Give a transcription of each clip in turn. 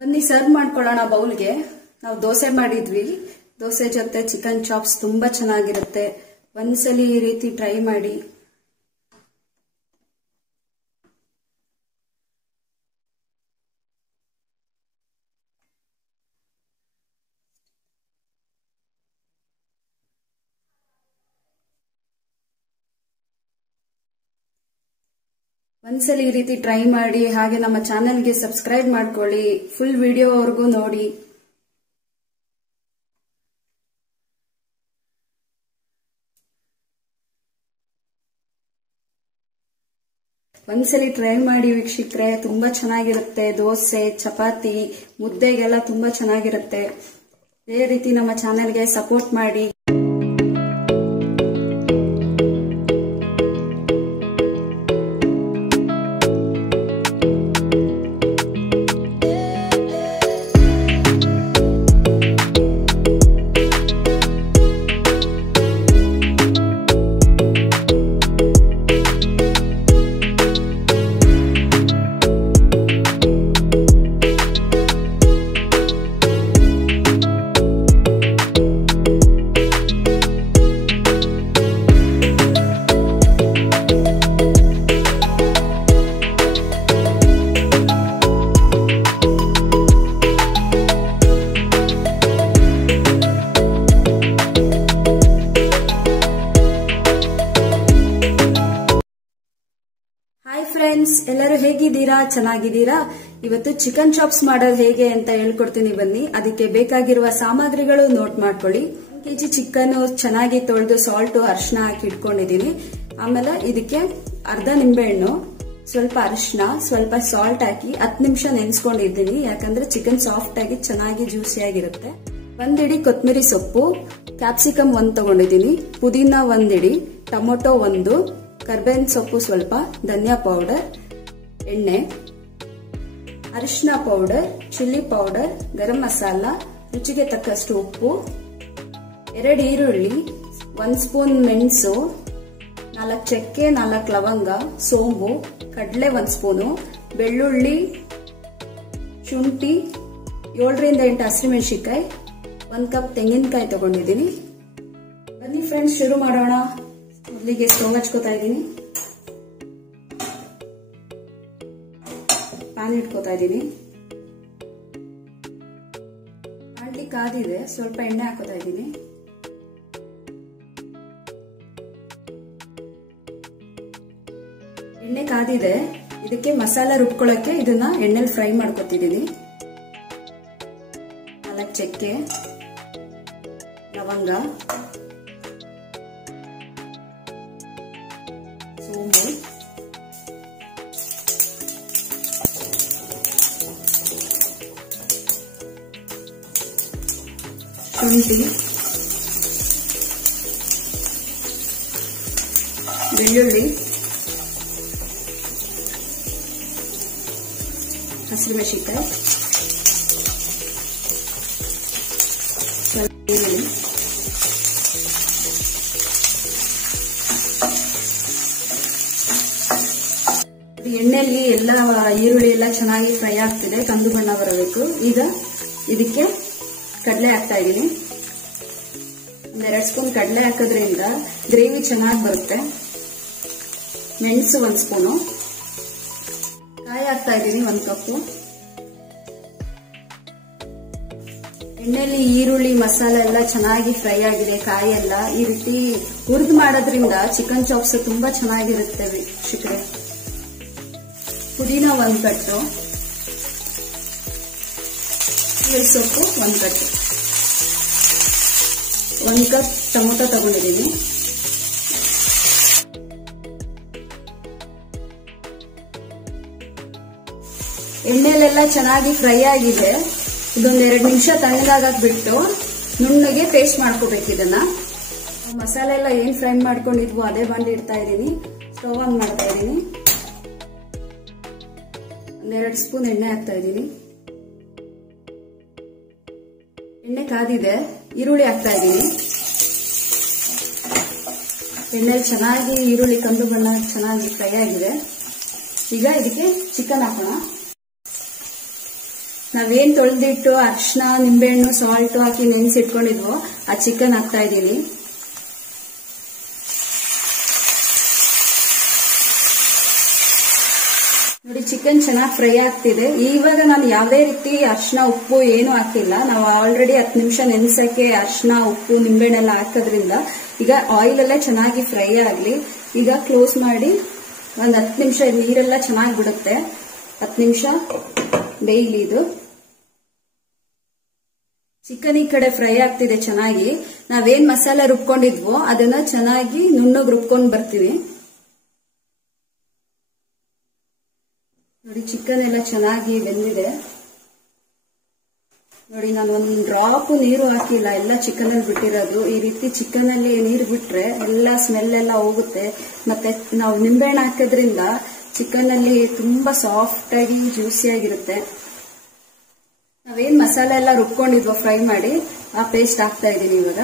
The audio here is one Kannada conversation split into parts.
ಬನ್ನಿ ಸರ್ವ್ ಮಾಡ್ಕೊಳ್ಳೋಣ ಬೌಲ್ಗೆ. ನಾವು ದೋಸೆ ಮಾಡಿದ್ವಿ. ದೋಸೆ ಜೊತೆ ಚಿಕನ್ ಚಾಪ್ಸ್ ತುಂಬಾ ಚೆನ್ನಾಗಿರುತ್ತೆ. ಒಂದ್ಸಲಿ ಈ ರೀತಿ ಟ್ರೈ ಮಾಡಿ. ಒಂದ್ಸಲಿ ಈ ರೀತಿ ಟ್ರೈ ಮಾಡಿ. ಹಾಗೆ ನಮ್ಮ ಚಾನೆಲ್ಗೆ ಸಬ್ಸ್ಕ್ರೈಬ್ ಮಾಡ್ಕೊಳ್ಳಿ. ಫುಲ್ ವಿಡಿಯೋವರೆಗೂ ನೋಡಿ. ಒಂದ್ಸಲಿ ಟ್ರೈ ಮಾಡಿ ವೀಕ್ಷಕರೇ, ತುಂಬಾ ಚೆನ್ನಾಗಿರುತ್ತೆ. ದೋಸೆ, ಚಪಾತಿ, ಮುದ್ದೆಗೆಲ್ಲ ತುಂಬಾ ಚೆನ್ನಾಗಿರುತ್ತೆ. ಇದೇ ರೀತಿ ನಮ್ಮ ಚಾನೆಲ್ಗೆ ಸಪೋರ್ಟ್ ಮಾಡಿ. ಫ್ರೆಂಡ್ಸ್, ಎಲ್ಲರೂ ಹೇಗಿದ್ದೀರಾ? ಚೆನ್ನಾಗಿದ್ದೀರಾ? ಇವತ್ತು ಚಿಕನ್ ಚಾಪ್ಸ್ ಮಾಡೋದು ಹೇಗೆ ಅಂತ ಹೇಳ್ಕೊಡ್ತೀನಿ ಬನ್ನಿ. ಅದಕ್ಕೆ ಬೇಕಾಗಿರುವ ಸಾಮಗ್ರಿಗಳು ನೋಟ್ ಮಾಡ್ಕೊಳ್ಳಿ. 1 kg ಚಿಕನ್ ಚೆನ್ನಾಗಿ ತೊಳೆದು ಸಾಲ್ಟ್, ಅರಿಶಿನ ಹಾಕಿ ಇಟ್ಕೊಂಡಿದ್ದೀನಿ. ಆಮೇಲೆ ಇದಕ್ಕೆ ಅರ್ಧ ನಿಂಬೆಹಣ್ಣು, ಸ್ವಲ್ಪ ಅರಿಶಿನ, ಸ್ವಲ್ಪ ಸಾಲ್ಟ್ ಹಾಕಿ 10 ನಿಮಿಷ ನೆನೆಸ್ಕೊಂಡಿದ್ದೀನಿ. ಯಾಕಂದ್ರೆ ಚಿಕನ್ ಸಾಫ್ಟ್ ಆಗಿ ಚೆನ್ನಾಗಿ ಜ್ಯೂಸಿಯಾಗಿರುತ್ತೆ. 1 ಹಿಡಿ ಕೊತ್ತಂಬರಿ ಸೊಪ್ಪು, ಕ್ಯಾಪ್ಸಿಕಮ್ 1 ತಗೊಂಡಿದ್ದೀನಿ, ಪುದೀನ 1 ಹಿಡಿ, ಟೊಮೊಟೊ 1, ಕರ್ಬೇವಿನ ಸೊಪ್ಪು ಸ್ವಲ್ಪ, ಧನಿಯಾ ಪೌಡರ್, ಎಣ್ಣೆ, ಅರಿಶಿನ powder, chilli powder, garam masala, ರುಚಿಗೆ ತಕ್ಕಷ್ಟು ಉಪ್ಪು, 2 ಈರುಳ್ಳಿ, 1 ಸ್ಪೂನ್ ಮೆಣಸು, 4 ಚಕ್ಕೆ, 4 ಲವಂಗ, ಸೋಂಬು, ಕಡಲೆ 1 ಸ್ಪೂನು, ಬೆಳ್ಳುಳ್ಳಿ, ಶುಂಠಿ, 7 ರಿಂದ 8 ಹಸಿಮೆಣಸಿನಕಾಯಿ, 1 ಕಪ್ ತೆಂಗಿನಕಾಯಿ ತಗೊಂಡಿದ್ದೀನಿ. ಬನ್ನಿ ಫ್ರೆಂಡ್ಸ್, ಶುರು ಮಾಡೋಣ. ಮೊದಲಿಗೆ ಸ್ಟವ್ ಹಚ್ಕೋತಾ ಇದ್ದೀನಿ. ಪ್ಯಾನ್ ಇಟ್ಕೋತಾ ಇದ್ದೀನಿ. ಬಾಂಡ್ಲಿ ಕಾದಿದೆ, ಸ್ವಲ್ಪ ಎಣ್ಣೆ ಹಾಕೋತಾ ಇದ್ದೀನಿ. ಎಣ್ಣೆ ಕಾದಿದೆ. ಇದಕ್ಕೆ ಮಸಾಲ ರುಬ್ಕೊಳ್ಳಕ್ಕೆ ಇದನ್ನ ಎಣ್ಣೆಲಿ ಫ್ರೈ ಮಾಡ್ಕೊತಿದ್ದೀನಿ. 4 ಚಕ್ಕೆ, ಲವಂಗ, ಸೋಂಬು, ಶುಂಠಿ, ಬೆಳ್ಳುಳ್ಳಿ, ಹಸಿಮೆಣಸಿನಕಾಯಿ, ಸ್ವಲ್ಪ ಈರುಳ್ಳಿ, ಎಣ್ಣೆಯಲ್ಲಿ ಎಲ್ಲ ಈರುಳ್ಳಿ ಎಲ್ಲ ಚೆನ್ನಾಗಿ ಫ್ರೈ ಆಗ್ತಿದೆ, ಕಂದು ಬಣ್ಣ ಬರಬೇಕು. ಈಗ ಇದಕ್ಕೆ ಕಡಲೆ ಹಾಕ್ತಾ ಇದ್ದೀನಿ. 2 ಸ್ಪೂನ್ ಕಡಲೆ ಹಾಕೋದ್ರಿಂದ ಗ್ರೇವಿ ಚೆನ್ನಾಗಿ ಬರುತ್ತೆ. ಮೆಣಸು 1 ಸ್ಪೂನು, ಕಾಯಿ ಹಾಕ್ತಾ ಇದ್ದೀನಿ 1 ಕಪ್ಪು. ಎಣ್ಣೆಯಲ್ಲಿ ಈರುಳ್ಳಿ ಮಸಾಲ ಎಲ್ಲ ಚೆನ್ನಾಗಿ ಫ್ರೈ ಆಗಿದೆ. ಕಾಯಿ ಎಲ್ಲ ಈ ರೀತಿ ಹುರಿದು ಮಾಡೋದ್ರಿಂದ ಚಿಕನ್ ಚಾಪ್ಸ್ ತುಂಬಾ ಚೆನ್ನಾಗಿರುತ್ತೆ ವೀಕ್ಷಕರೇ. ಪುದೀನ 1 ಕಟ್ಟು, ಸೊಪ್ಪು 1 ಕಟ್ಟು, 1 ಕಪ್ ಟೊಮೊಟೊ ತಗೊಂಡಿದ್ದೀನಿ. ಎಣ್ಣೆಲೆಲ್ಲ ಚೆನ್ನಾಗಿ ಫ್ರೈ ಆಗಿದೆ. ಇದೊಂದು 2 ನಿಮಿಷ ತಣ್ಣಗಾಗಕ್ ಬಿಟ್ಟು ನುಣ್ಣಗೆ ಪೇಸ್ಟ್ ಮಾಡ್ಕೋಬೇಕು. ಇದನ್ನ ಮಸಾಲೆ ಎಲ್ಲ ಏನ್ ಫ್ರೈ ಮಾಡ್ಕೊಂಡಿದ್ವು ಅದೇ ಬಾಂಡ್ಲಿ ಇಡ್ತಾ ಇದ್ದೀನಿ. ಸ್ಟವ್ ಆನ್ ಮಾಡ್ತಾ ಇದ್ದೀನಿ. 2 ಸ್ಪೂನ್ ಎಣ್ಣೆ ಹಾಕ್ತಾ ಇದ್ದೀನಿ. ಎಣ್ಣೆ ಕಾದಿದೆ. ಈರುಳ್ಳಿ ಹಾಕ್ತಾ ಇದ್ದೀನಿ. ಎಣ್ಣೆಲಿ ಚೆನ್ನಾಗಿ ಈರುಳ್ಳಿ ಕಂದು ಬಣ್ಣ ಚೆನ್ನಾಗಿ ಫ್ರೈ ಆಗಿದೆ. ಈಗ ಇದಕ್ಕೆ ಚಿಕನ್ ಹಾಕೋಣ. ನಾವೇನ್ ತೊಳೆದಿಟ್ಟು ಅರ್ಶಿನ ನಿಂಬೆಹಣ್ಣು ಸಾಲ್ಟ್ ಹಾಕಿ ನೆನೆಸಿಟ್ಕೊಂಡಿದ್ವೋ ಆ ಚಿಕನ್ ಹಾಕ್ತಾ ಇದೀನಿ. ನೋಡಿ ಚಿಕನ್ ಚೆನ್ನಾಗಿ ಫ್ರೈ ಆಗ್ತಿದೆ. ಇವಾಗ ನಾನು ಯಾವುದೇ ರೀತಿ ಅರ್ಶಿನ ಉಪ್ಪು ಏನು ಹಾಕಿಲ್ಲ. ನಾವು ಆಲ್ರೆಡಿ 10 ನಿಮಿಷ ನೆನೆಸಕ್ಕೆ ಅರ್ಶಿನ ಉಪ್ಪು ನಿಂಬೆಹಣ್ಣೆಲ್ಲ ಹಾಕೋದ್ರಿಂದ ಈಗ ಆಯಿಲ್ ಎಲ್ಲ ಚೆನ್ನಾಗಿ ಫ್ರೈ ಆಗ್ಲಿ. ಈಗ ಕ್ಲೋಸ್ ಮಾಡಿ ಒಂದ್ 10 ನಿಮಿಷ ನೀರೆಲ್ಲ ಚೆನ್ನಾಗಿ ಬಿಡುತ್ತೆ. 10 ನಿಮಿಷ ಬೇಯಲಿ. ಇದು ಚಿಕನ್ ಈ ಕಡೆ ಫ್ರೈ ಆಗ್ತಿದೆ ಚೆನ್ನಾಗಿ. ನಾವೇನ್ ಮಸಾಲೆ ರುಬ್ಕೊಂಡಿದ್ವೋ ಅದನ್ನ ಚೆನ್ನಾಗಿ ನುಣ್ಣಗೆ ರುಬ್ಕೊಂಡ್ ಬರ್ತೀವಿ. ನೋಡಿ ಚಿಕನ್ ಎಲ್ಲ ಚೆನ್ನಾಗಿ ಬೆಂದಿದೆ. ನೋಡಿ ನಾನು ಒಂದು ಡ್ರಾಪ್ ನೀರು ಹಾಕಿಲ್ಲ, ಎಲ್ಲ ಚಿಕನ್ ಅಲ್ಲಿ ಬಿಟ್ಟಿರೋದು. ಈ ರೀತಿ ಚಿಕನ್ ಅಲ್ಲಿ ನೀರು ಬಿಟ್ರೆ ಎಲ್ಲ ಸ್ಮೆಲ್ ಎಲ್ಲ ಹೋಗುತ್ತೆ. ಮತ್ತೆ ನಾವು ನಿಂಬೆಹಣ್ಣು ಹಾಕೋದ್ರಿಂದ ಚಿಕನ್ ಅಲ್ಲಿ ತುಂಬಾ ಸಾಫ್ಟ್ ಆಗಿ ಜ್ಯೂಸಿ ಆಗಿರುತ್ತೆ. ನಾವೇನ್ ಮಸಾಲೆ ಎಲ್ಲ ರುಬ್ಕೊಂಡಿದ್ವೋ ಫ್ರೈ ಮಾಡಿ ಆ ಪೇಸ್ಟ್ ಹಾಕ್ತಾ ಇದೀನಿ. ಇವಾಗ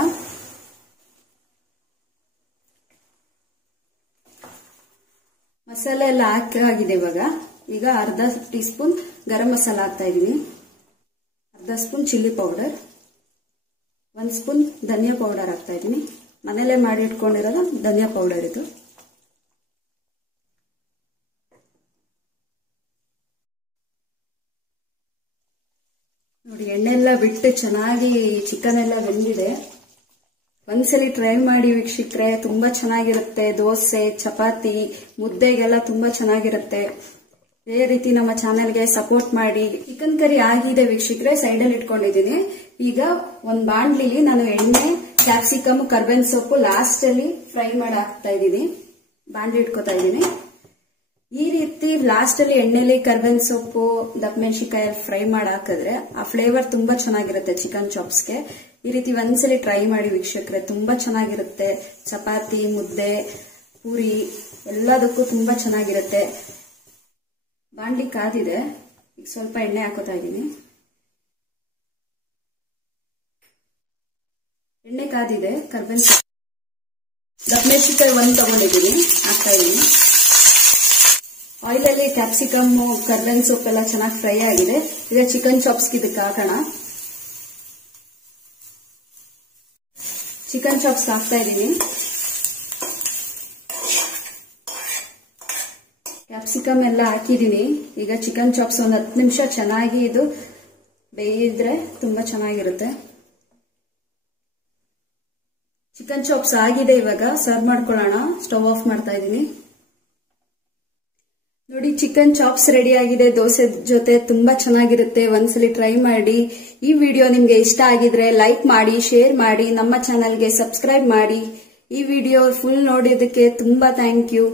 ಮಸಾಲೆ ಎಲ್ಲ ಹಾಕಿದೆ. ಈಗ ಅರ್ಧ ಟೀ ಸ್ಪೂನ್ ಗರಂ ಮಸಾಲ ಹಾಕ್ತಾ ಇದೀನಿ, ಅರ್ಧ ಸ್ಪೂನ್ ಚಿಲ್ಲಿ ಪೌಡರ್, 1 ಸ್ಪೂನ್ ಧನಿಯಾ ಪೌಡರ್ ಹಾಕ್ತಾ ಇದೀನಿ. ಮನೇಲೆ ಮಾಡಿ ಇಟ್ಕೊಂಡಿರೋದು ಧನಿಯಾ ಪೌಡರ್ ಇದು. ನೋಡಿ ಎಣ್ಣೆಲ್ಲ ಬಿಟ್ಟು ಚೆನ್ನಾಗಿ ಚಿಕನ್ ಎಲ್ಲ ಬೆಂದಿದೆ. ಒಂದ್ಸಲಿ ಟ್ರೈ ಮಾಡಿ ವೀಕ್ಷಕರೇ, ತುಂಬಾ ಚೆನ್ನಾಗಿರುತ್ತೆ. ದೋಸೆ, ಚಪಾತಿ, ಮುದ್ದೆಗೆಲ್ಲ ತುಂಬಾ ಚೆನ್ನಾಗಿರುತ್ತೆ. ಇದೇ ರೀತಿ ನಮ್ಮ ಚಾನೆಲ್ಗೆ ಸಪೋರ್ಟ್ ಮಾಡಿ. ಚಿಕನ್ ಕರಿ ಆಗಿದೆ ವೀಕ್ಷಕರೇ, ಸೈಡ್ ಅಲ್ಲಿ ಇಟ್ಕೊಂಡಿದ್ದೀನಿ. ಈಗ ಒಂದ್ ಬಾಂಡ್ಲಿಲಿ ನಾನು ಎಣ್ಣೆ, ಕ್ಯಾಪ್ಸಿಕಮ್, ಕರ್ಬೇವಿನ ಸೊಪ್ಪು ಲಾಸ್ಟ್ ಅಲ್ಲಿ ಫ್ರೈ ಮಾಡಿ ಹಾಕ್ತಾ ಇದ್ದೀನಿ. ಬಾಂಡ್ಲಿ ಇಟ್ಕೋತಾ ಇದ್ದೀನಿ. ಈ ರೀತಿ ಲಾಸ್ಟ್ ಅಲ್ಲಿ ಎಣ್ಣೆಲಿ ಕರ್ಬೇವಿನ ಸೊಪ್ಪು, ದಪ್ಪಮೆಣಸಿನಕಾಯಿ ಫ್ರೈ ಮಾಡಿ ಹಾಕಿದ್ರೆ ಆ ಫ್ಲೇವರ್ ತುಂಬಾ ಚೆನ್ನಾಗಿರುತ್ತೆ ಚಿಕನ್ ಚಾಪ್ಸ್ಗೆ. ಈ ರೀತಿ ಒಂದ್ಸಲಿ ಟ್ರೈ ಮಾಡಿ ವೀಕ್ಷಕರೇ, ತುಂಬಾ ಚೆನ್ನಾಗಿರುತ್ತೆ. ಚಪಾತಿ, ಮುದ್ದೆ, ಪೂರಿ ಎಲ್ಲದಕ್ಕೂ ತುಂಬಾ ಚೆನ್ನಾಗಿರುತ್ತೆ. ಬಾಂಡ್ಲಿ ಕಾದಿದೆ. ಈಗ ಸ್ವಲ್ಪ ಎಣ್ಣೆ ಹಾಕೋತಾ ಇದ್ದೀನಿ. ಎಣ್ಣೆ ಕಾದಿದೆ. ಕರ್ಬೇವಿನ ಸೊಪ್ಪು, ದಪ್ಪಮೆಣಸಿನಕಾಯಿ 1 ತಗೊಂಡಿದ್ದೀನಿ, ಹಾಕ್ತಾ ಇದ್ದೀನಿ. ಆಯಿಲ್ ಅಲ್ಲಿ ಕ್ಯಾಪ್ಸಿಕಮ್, ಕರ್ಬೇವಿನ ಸೊಪ್ಪೆಲ್ಲ ಚೆನ್ನಾಗಿ ಫ್ರೈ ಆಗಿದೆ. ಈಗ ಚಿಕನ್ ಚಾಪ್ಸ್ಗೆ ಇದಕ್ಕೆ ಹಾಕೋಣ. ಚಿಕನ್ ಚಾಪ್ಸ್ ಹಾಕ್ತಾ ಇದ್ದೀನಿ. ಕ್ಯಾಪ್ಸಿಕಮ್ ಎಲ್ಲ ಹಾಕಿದೀನಿ. ಈಗ ಚಿಕನ್ ಚಾಪ್ಸ್ ಒಂದು 10 ನಿಮಿಷ ಚೆನ್ನಾಗಿ ಇದು ಬೇಯಿದ್ರೆ ತುಂಬಾ ಚೆನ್ನಾಗಿರುತ್ತೆ. ಚಿಕನ್ ಚಾಪ್ಸ್ ಆಗಿದೆ. ಇವಾಗ ಸರ್ವ್ ಮಾಡ್ಕೊಳ್ಳೋಣ. ಸ್ಟವ್ ಆಫ್ ಮಾಡ್ತಾ ಇದ್ದೀನಿ. ನೋಡಿ ಚಿಕನ್ ಚಾಪ್ಸ್ ರೆಡಿ ಆಗಿದೆ. ದೋಸೆ ಜೊತೆ ತುಂಬಾ ಚೆನ್ನಾಗಿರುತ್ತೆ. ಒಂದ್ಸಲಿ ಟ್ರೈ ಮಾಡಿ. ಈ ವಿಡಿಯೋ ನಿಮ್ಗೆ ಇಷ್ಟ ಆಗಿದ್ರೆ ಲೈಕ್ ಮಾಡಿ, ಶೇರ್ ಮಾಡಿ, ನಮ್ಮ ಚಾನೆಲ್ಗೆ ಸಬ್ಸ್ಕ್ರೈಬ್ ಮಾಡಿ. ಈ ವಿಡಿಯೋ ಫುಲ್ ನೋಡಿದ್ದಕ್ಕೆ ತುಂಬಾ ಥ್ಯಾಂಕ್ ಯು.